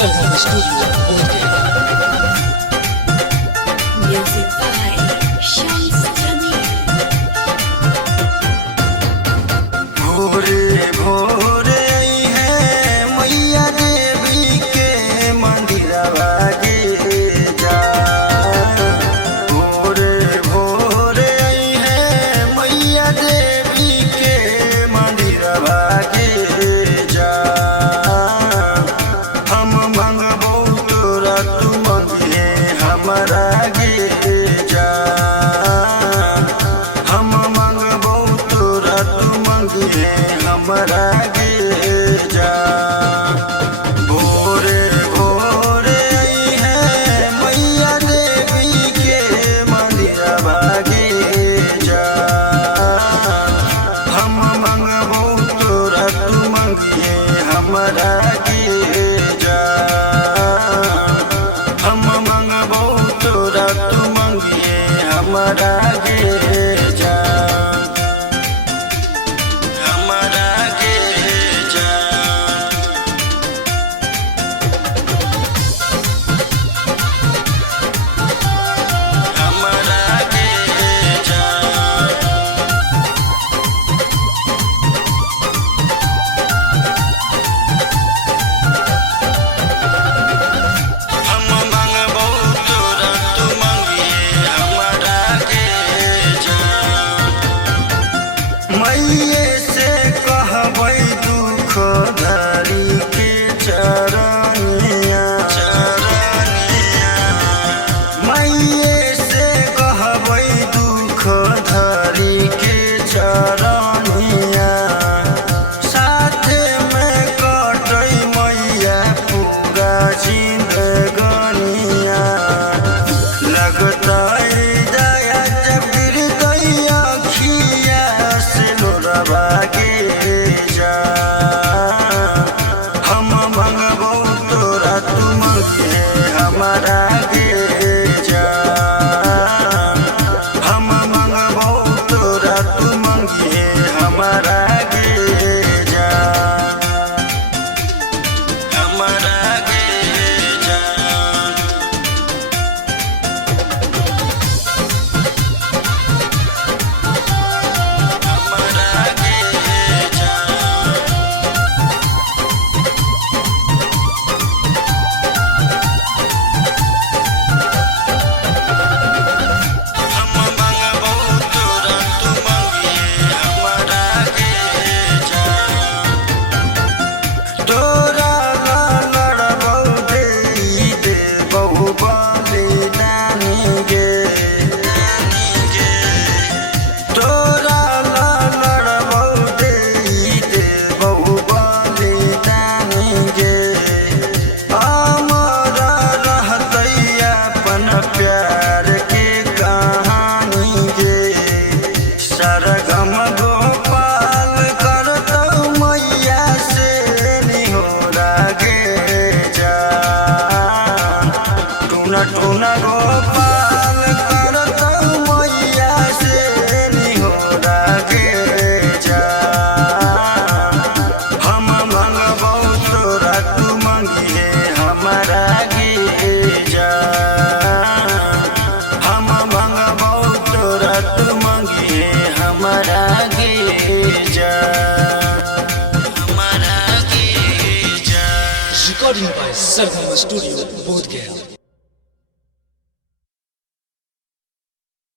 Sargam Studio, Bodhgaya. Music by Shams Jamil. भोरे भोरे है मैया देवी के मंदिरवा गे जा। भोरे भोरे है मैया देवी के मंदिरवा गे जा। हम मंगबो तोरा तू मंगिए हमारा गे जा। हम मंगबो तोरा तू मंगिए हमारा गे जा। भोरे भोरे है मैया देवी के मंदिरवा गे जा। हम मंगबो तोरा तू मंगिए हमारा गे जा। हम मंगबो तोरा तू मंगिए हमारा गे जा। हमारा गे जा। हमारा गे जा। हम मंगबो तोरा तू मंगिए हमारा गे जा। मैये से कहबै दुख धरी के चरनिया। मैये से कहबै दुख धरी के चरनिया। साथे में कटै मैया पूरा जिंदगनिया। लगतै दया जब गिरतै अखिया से लोरवा गे जा। हम मंगबो तोरा तू मंगिए हमारा गे जा। हम मंगबो तोरा तू मंगिए हमारा गे जा। हमारा गे जा। हमारा गे जा। हम मंगबो तोरा तू मंगिए हमारा गे जा। तोरा लड़बौ देबौ बलिदानी गे। तोरा लड़बौ देबौ बलिदानी गे। अमर रहतै अपन प्यार के कहानी गे। सरगम गोपाल करतौ मैया से निहोरा गे जा। टूना टूना गोपाल करतौ मैया से निहोरा गे जा। हम मंगबो तोरा तू मंगिए हमारा गे जा। हम मंगबो तोरा तू मंगिए हमारा गे जा। हमारा गे जा। Recording by Sargam Studio, Bodhgaya.